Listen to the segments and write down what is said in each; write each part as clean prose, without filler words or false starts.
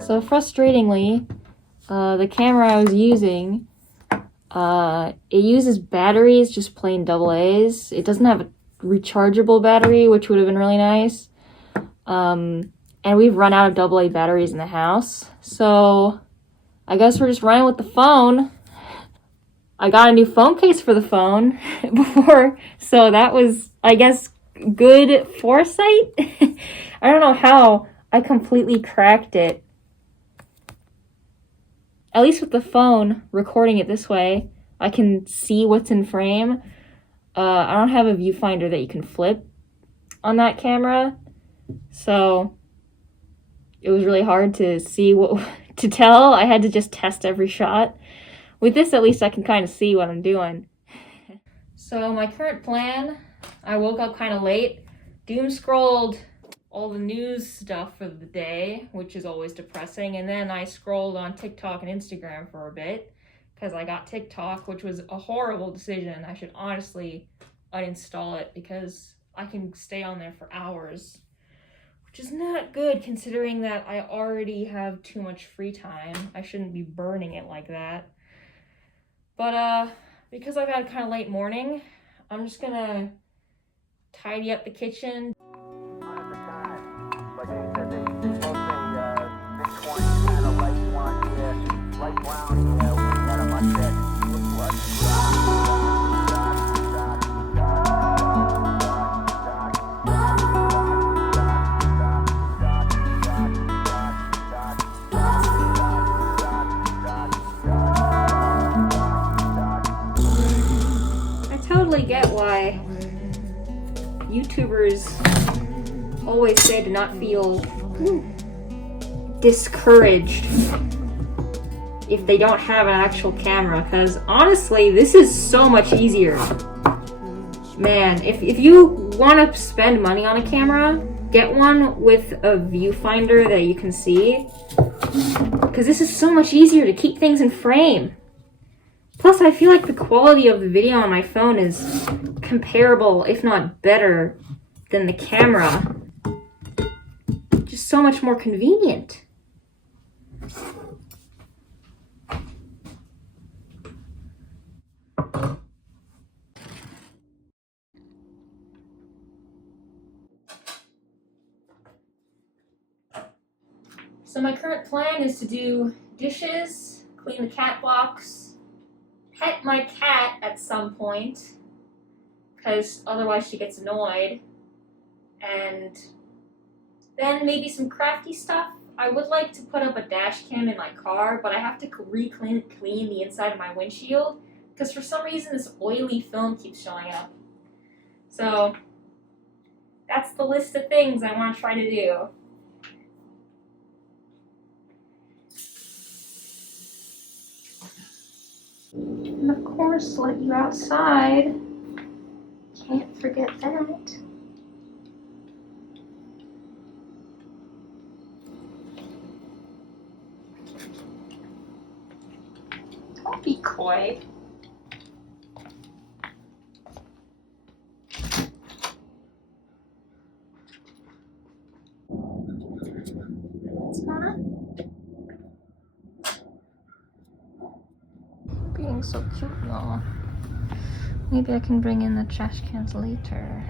So frustratingly, the camera I was using, it uses batteries, just plain AA's. It doesn't have a rechargeable battery, which would have been really nice. And we've run out of AA batteries in the house. So I guess we're just running with the phone. I got a new phone case for the phone before, so that was, I guess, good foresight. I don't know how I completely cracked it. At least with the phone, recording it this way, I can see what's in frame. I don't have a viewfinder that you can flip on that camera, so it was really hard to see what to tell. I had to just test every shot. With this, at least I can kind of see what I'm doing. So my current plan, I woke up kind of late, doom scrolled all the news stuff for the day, which is always depressing, and then I scrolled on TikTok and Instagram for a bit, because I got TikTok, which was a horrible decision. I should honestly uninstall it, because I can stay on there for hours, which is not good considering that I already have too much free time. I shouldn't be burning it like that. But because I've had a kind of late morning, I'm just gonna tidy up the kitchen. Get why YouTubers always say to not feel discouraged if they don't have an actual camera, because honestly this is so much easier. Man, if you want to spend money on a camera, get one with a viewfinder that you can see, because this is so much easier to keep things in frame. Plus, I feel like the quality of the video on my phone is comparable, if not better, than the camera. Just so much more convenient. So my current plan is to do dishes, clean the cat box, pet my cat at some point, because otherwise she gets annoyed, and then maybe some crafty stuff. I would like to put up a dash cam in my car, but I have to clean the inside of my windshield, because for some reason this oily film keeps showing up. So that's the list of things I want to try to do. And of course, let you outside. Can't forget that. Don't be coy. What's going on? Being so cute though. Maybe I can bring in the trash cans later.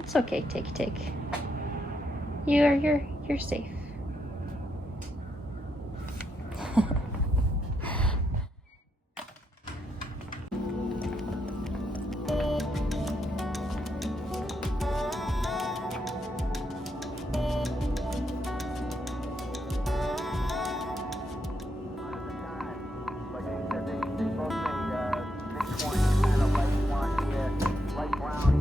It's okay, take. You're safe. Light brown.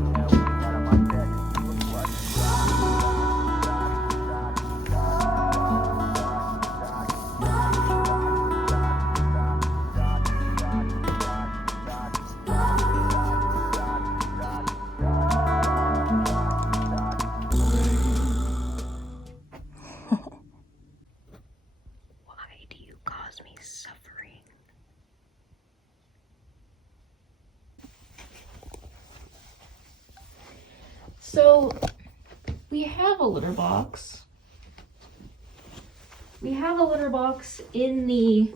So we have a litter box. We have a litter box in the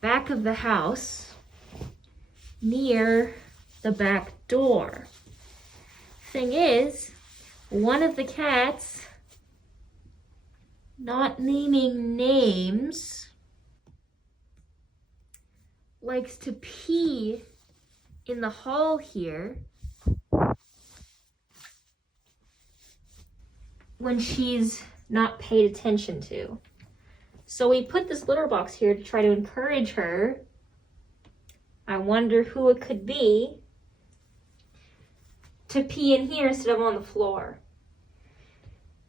back of the house near the back door. Thing is, one of the cats, not naming names, likes to pee in the hall here when she's not paid attention to. So we put this litter box here to try to encourage her. I wonder who it could be, to pee in here instead of on the floor.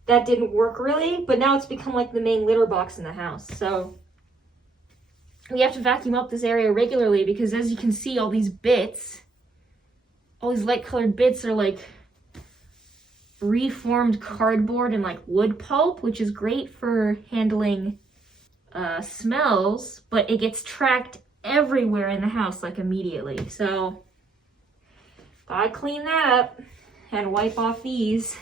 That didn't work really, but now it's become like the main litter box in the house. So we have to vacuum up this area regularly because, as you can see, all these bits, all these light colored bits are like reformed cardboard and like wood pulp, which is great for handling smells, but it gets tracked everywhere in the house like immediately. So gotta clean that up and wipe off these.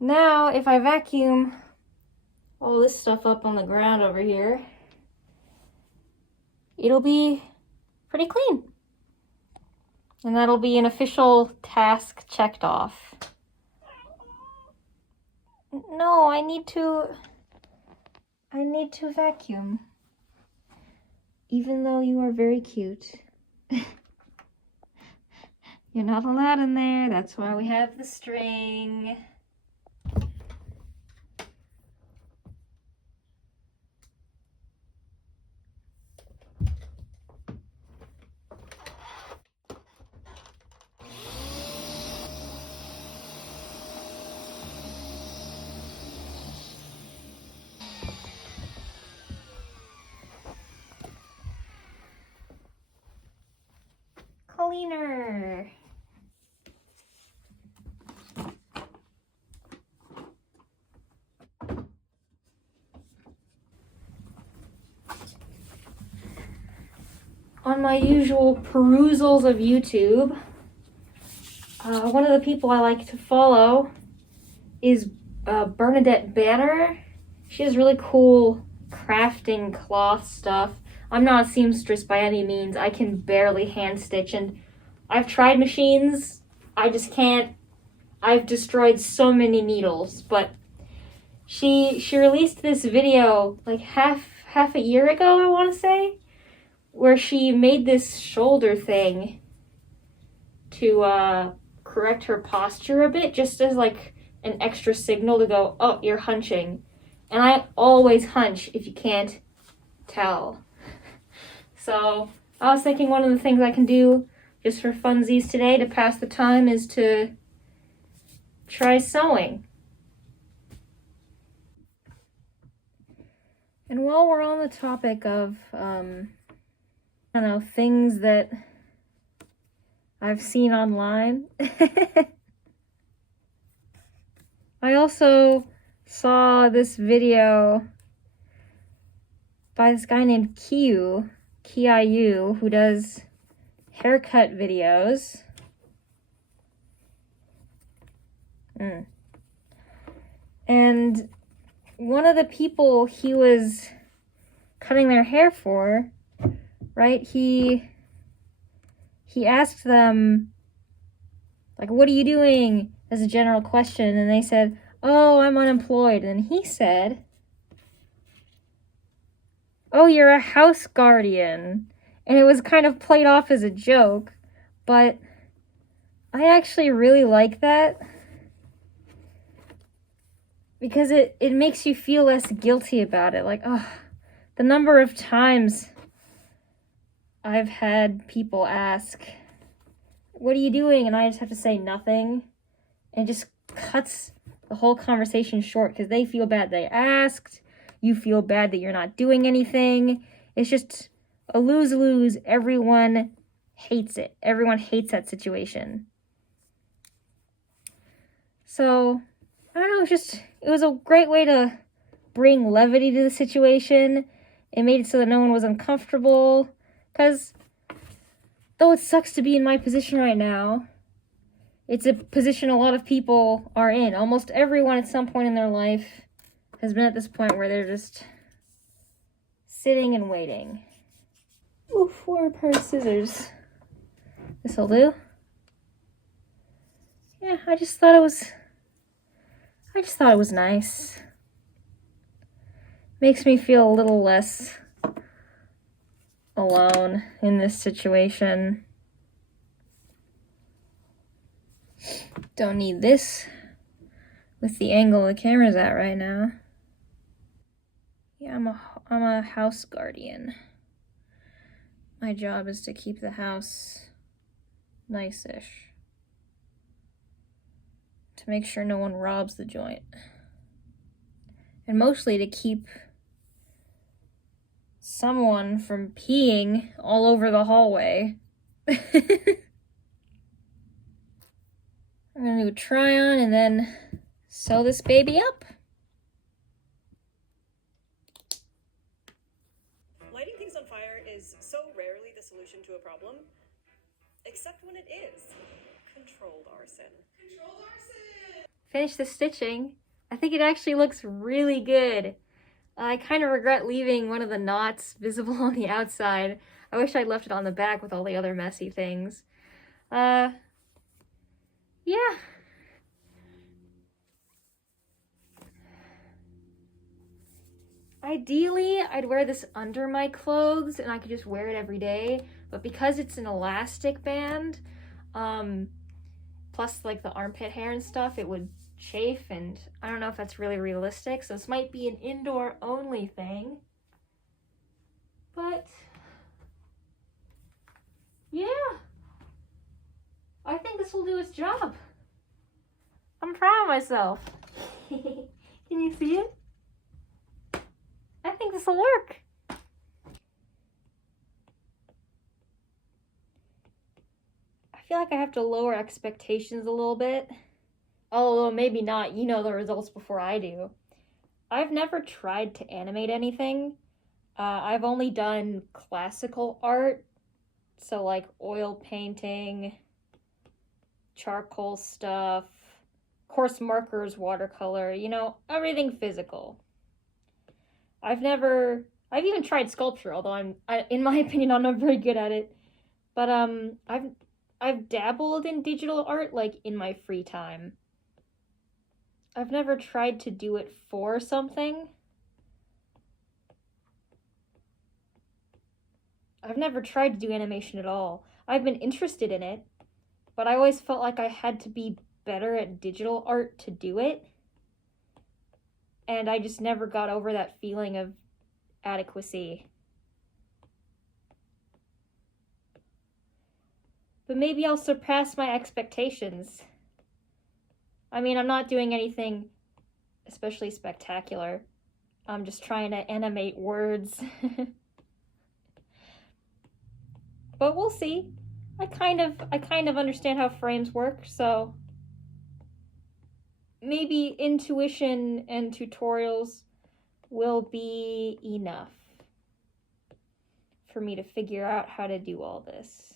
Now, if I vacuum all this stuff up on the ground over here, it'll be pretty clean. And that'll be an official task checked off. No, I need to vacuum. Even though you are very cute. You're not allowed in there, that's why we have the string. Cleaner. On my usual perusals of YouTube, one of the people I like to follow is Bernadette Banner. She has really cool crafting cloth stuff. I'm not a seamstress by any means. I can barely hand stitch, and I've tried machines. I just can't. I've destroyed so many needles, but she released this video like half a year ago, I want to say, where she made this shoulder thing to correct her posture a bit, just as like an extra signal to go, oh, you're hunching. And I always hunch if you can't tell. So I was thinking one of the things I can do just for funsies today to pass the time is to try sewing. And while we're on the topic of, I don't know, things that I've seen online, I also saw this video by this guy named Kiu, who does haircut videos. And one of the people he was cutting their hair for, right, he asked them, like, what are you doing, as a general question, and they said, oh, I'm unemployed. And he said, oh, you're a house guardian. And it was kind of played off as a joke, but I actually really like that because it makes you feel less guilty about it. Like, oh, the number of times I've had people ask, what are you doing? And I just have to say nothing. And it just cuts the whole conversation short because they feel bad they asked. You feel bad that you're not doing anything. It's just a lose-lose. Everyone hates it. Everyone hates that situation. So, I don't know, it was a great way to bring levity to the situation. It made it so that no one was uncomfortable. Because though it sucks to be in my position right now, it's a position a lot of people are in. Almost everyone at some point in their life has been at this point where they're just sitting and waiting. Ooh, 4 pair of scissors. This'll do. Yeah, I just thought it was nice. Makes me feel a little less alone in this situation. Don't need this with the angle the camera's at right now. Yeah, I'm a house guardian. My job is to keep the house nice-ish. To make sure no one robs the joint. And mostly to keep someone from peeing all over the hallway. I'm gonna do a try on and then sew this baby up. Lighting things on fire is so rarely the solution to a problem, except when it is. Controlled arson. Controlled arson! Finish the stitching. I think it actually looks really good. I kind of regret leaving one of the knots visible on the outside. I wish I'd left it on the back with all the other messy things. Yeah. Ideally, I'd wear this under my clothes and I could just wear it every day. But because it's an elastic band, plus like the armpit hair and stuff, it would chafe, and I don't know if that's really realistic. So this might be an indoor only thing. But yeah, I think this will do its job. I'm proud of myself. Can you see it? I think this will work. I feel like I have to lower expectations a little bit. Although maybe not, you know the results before I do. I've never tried to animate anything. I've only done classical art. So like oil painting, charcoal stuff, coarse markers, watercolor, you know, everything physical. I've even tried sculpture, although in my opinion, I'm not very good at it. But I've dabbled in digital art, like, in my free time. I've never tried to do it for something. I've never tried to do animation at all. I've been interested in it, but I always felt like I had to be better at digital art to do it. And I just never got over that feeling of adequacy. But maybe I'll surpass my expectations. I mean, I'm not doing anything especially spectacular. I'm just trying to animate words. But we'll see. I kind of understand how frames work, so maybe intuition and tutorials will be enough for me to figure out how to do all this.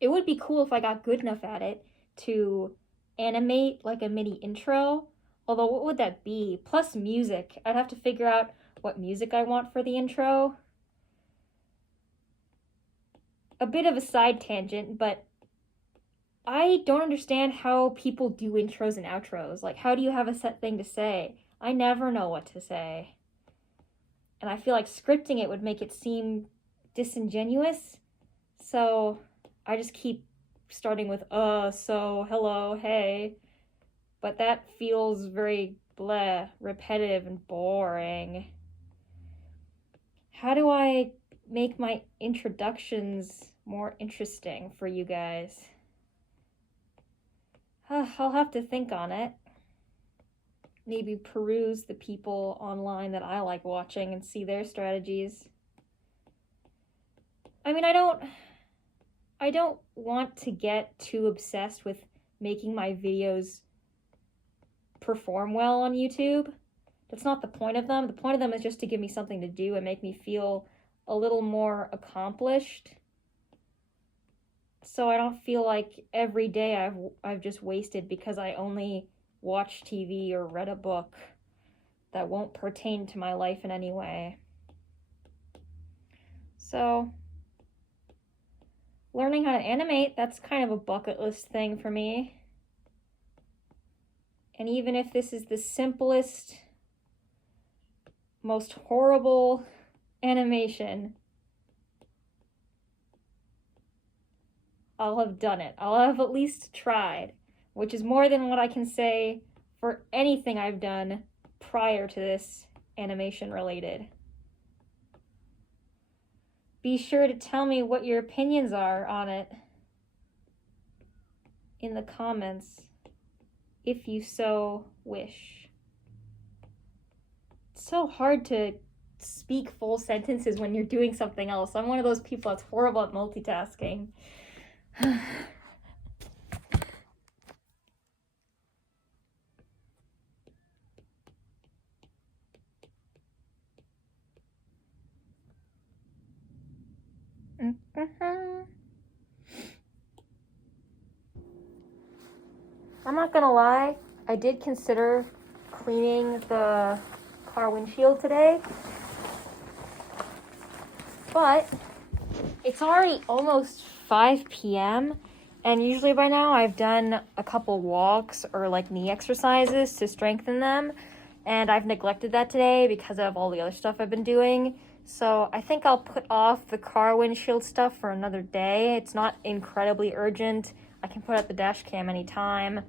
It would be cool if I got good enough at it to animate like a mini intro, although what would that be? Plus music. I'd have to figure out what music I want for the intro. A bit of a side tangent, but I don't understand how people do intros and outros. Like, how do you have a set thing to say? I never know what to say. And I feel like scripting it would make it seem disingenuous. So I just keep starting with, so, hello, hey. But that feels very bleh, repetitive and boring. How do I make my introductions more interesting for you guys? I'll have to think on it. Maybe peruse the people online that I like watching and see their strategies. I mean, I don't want to get too obsessed with making my videos perform well on YouTube. That's not the point of them. The point of them is just to give me something to do and make me feel a little more accomplished. So I don't feel like every day I've just wasted because I only watched TV or read a book that won't pertain to my life in any way. So learning how to animate, that's kind of a bucket list thing for me. And even if this is the simplest, most horrible animation, I'll have done it. I'll have at least tried, which is more than what I can say for anything I've done prior to this animation related. Be sure to tell me what your opinions are on it in the comments, if you so wish. It's so hard to speak full sentences when you're doing something else. I'm one of those people that's horrible at multitasking. I'm not gonna lie, I did consider cleaning the car windshield today, but it's already almost 5 p.m. and usually by now I've done a couple walks or like knee exercises to strengthen them, and I've neglected that today because of all the other stuff I've been doing. So I think I'll put off the car windshield stuff for another day. It's not incredibly urgent. I can put out the dash cam anytime.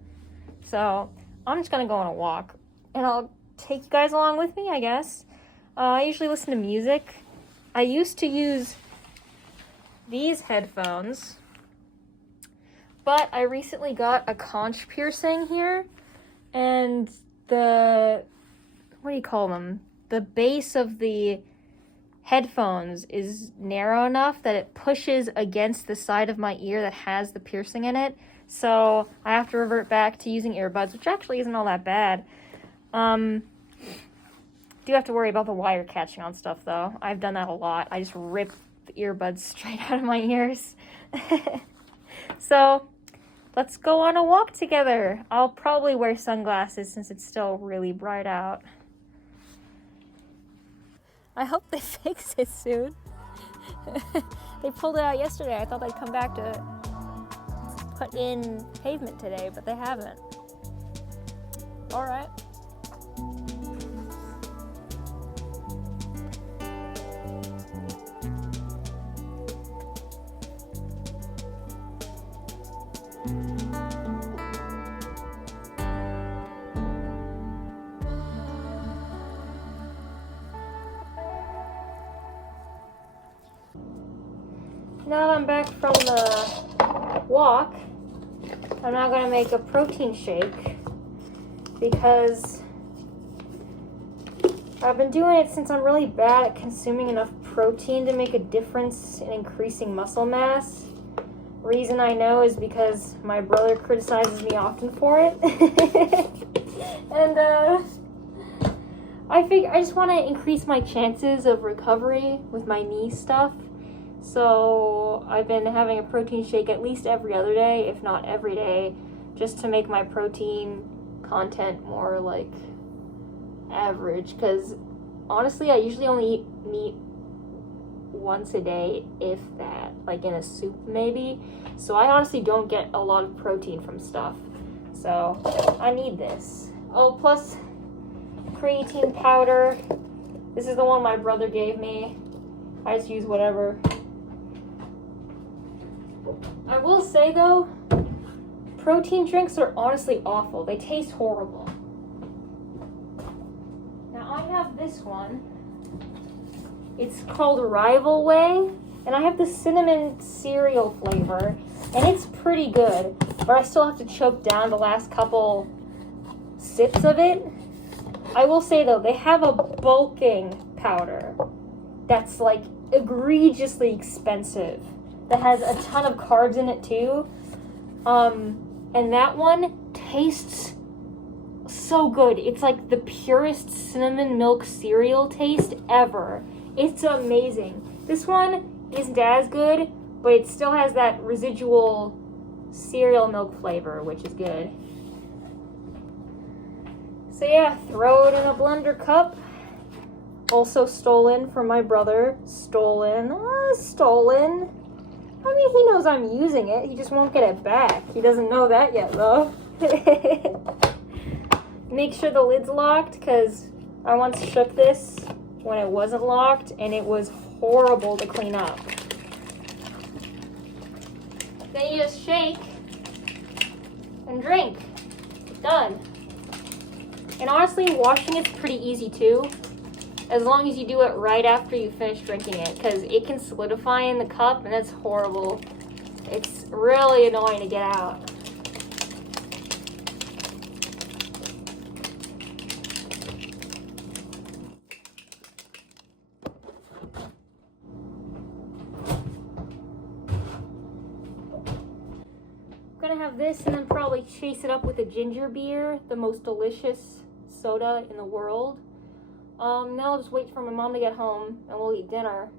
So I'm just gonna go on a walk and I'll take you guys along with me, I guess. I usually listen to music. I used to use these headphones, but I recently got a conch piercing here, and the, what do you call them? The base of the headphones is narrow enough that it pushes against the side of my ear that has the piercing in it. So I have to revert back to using earbuds, which actually isn't all that bad. Do have to worry about the wire catching on stuff though. I've done that a lot. I just rip the earbuds straight out of my ears. So let's go on a walk together. I'll probably wear sunglasses since it's still really bright out. I hope they fix it soon. They pulled it out yesterday. I thought they'd come back to put in pavement today, but they haven't. All right. Now that I'm back from the walk, I'm now going to make a protein shake because I've been doing it since I'm really bad at consuming enough protein to make a difference in increasing muscle mass. Reason I know is because my brother criticizes me often for it. And I just want to increase my chances of recovery with my knee stuff. So I've been having a protein shake at least every other day, if not every day, just to make my protein content more like average. Because honestly, I usually only eat meat once a day, if that, like in a soup maybe. So I honestly don't get a lot of protein from stuff. So I need this. Oh, plus creatine powder. This is the one my brother gave me. I just use whatever. I will say though, protein drinks are honestly awful. They taste horrible. Now I have this one. It's called Rival Way, and I have the cinnamon cereal flavor, and it's pretty good, but I still have to choke down the last couple sips of it. I will say though, they have a bulking powder that's like egregiously expensive, that has a ton of carbs in it too. And that one tastes so good. It's like the purest cinnamon milk cereal taste ever. It's amazing. This one isn't as good, but it still has that residual cereal milk flavor, which is good. So yeah, throw it in a blender cup. Also stolen from my brother. Stolen. Stolen. I mean, he knows I'm using it. He just won't get it back. He doesn't know that yet, though. Make sure the lid's locked, because I once shook this when it wasn't locked, and it was horrible to clean up. Then you just shake and drink. Done. And honestly, washing it's pretty easy too, as long as you do it right after you finish drinking it, because it can solidify in the cup, and that's horrible. It's really annoying to get out. I'm gonna have this and then probably chase it up with a ginger beer, the most delicious soda in the world. Then I'll just wait for my mom to get home and we'll eat dinner.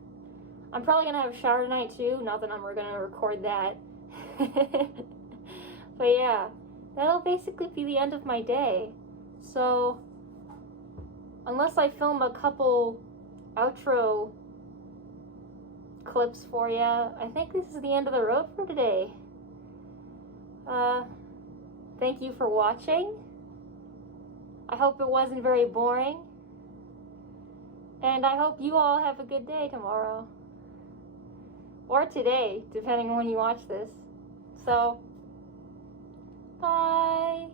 I'm probably gonna have a shower tonight too, not that I'm gonna record that. But yeah, that'll basically be the end of my day. So, unless I film a couple outro clips for you, I think this is the end of the road for today. Thank you for watching. I hope it wasn't very boring. And I hope you all have a good day tomorrow. Or today, depending on when you watch this. So, bye.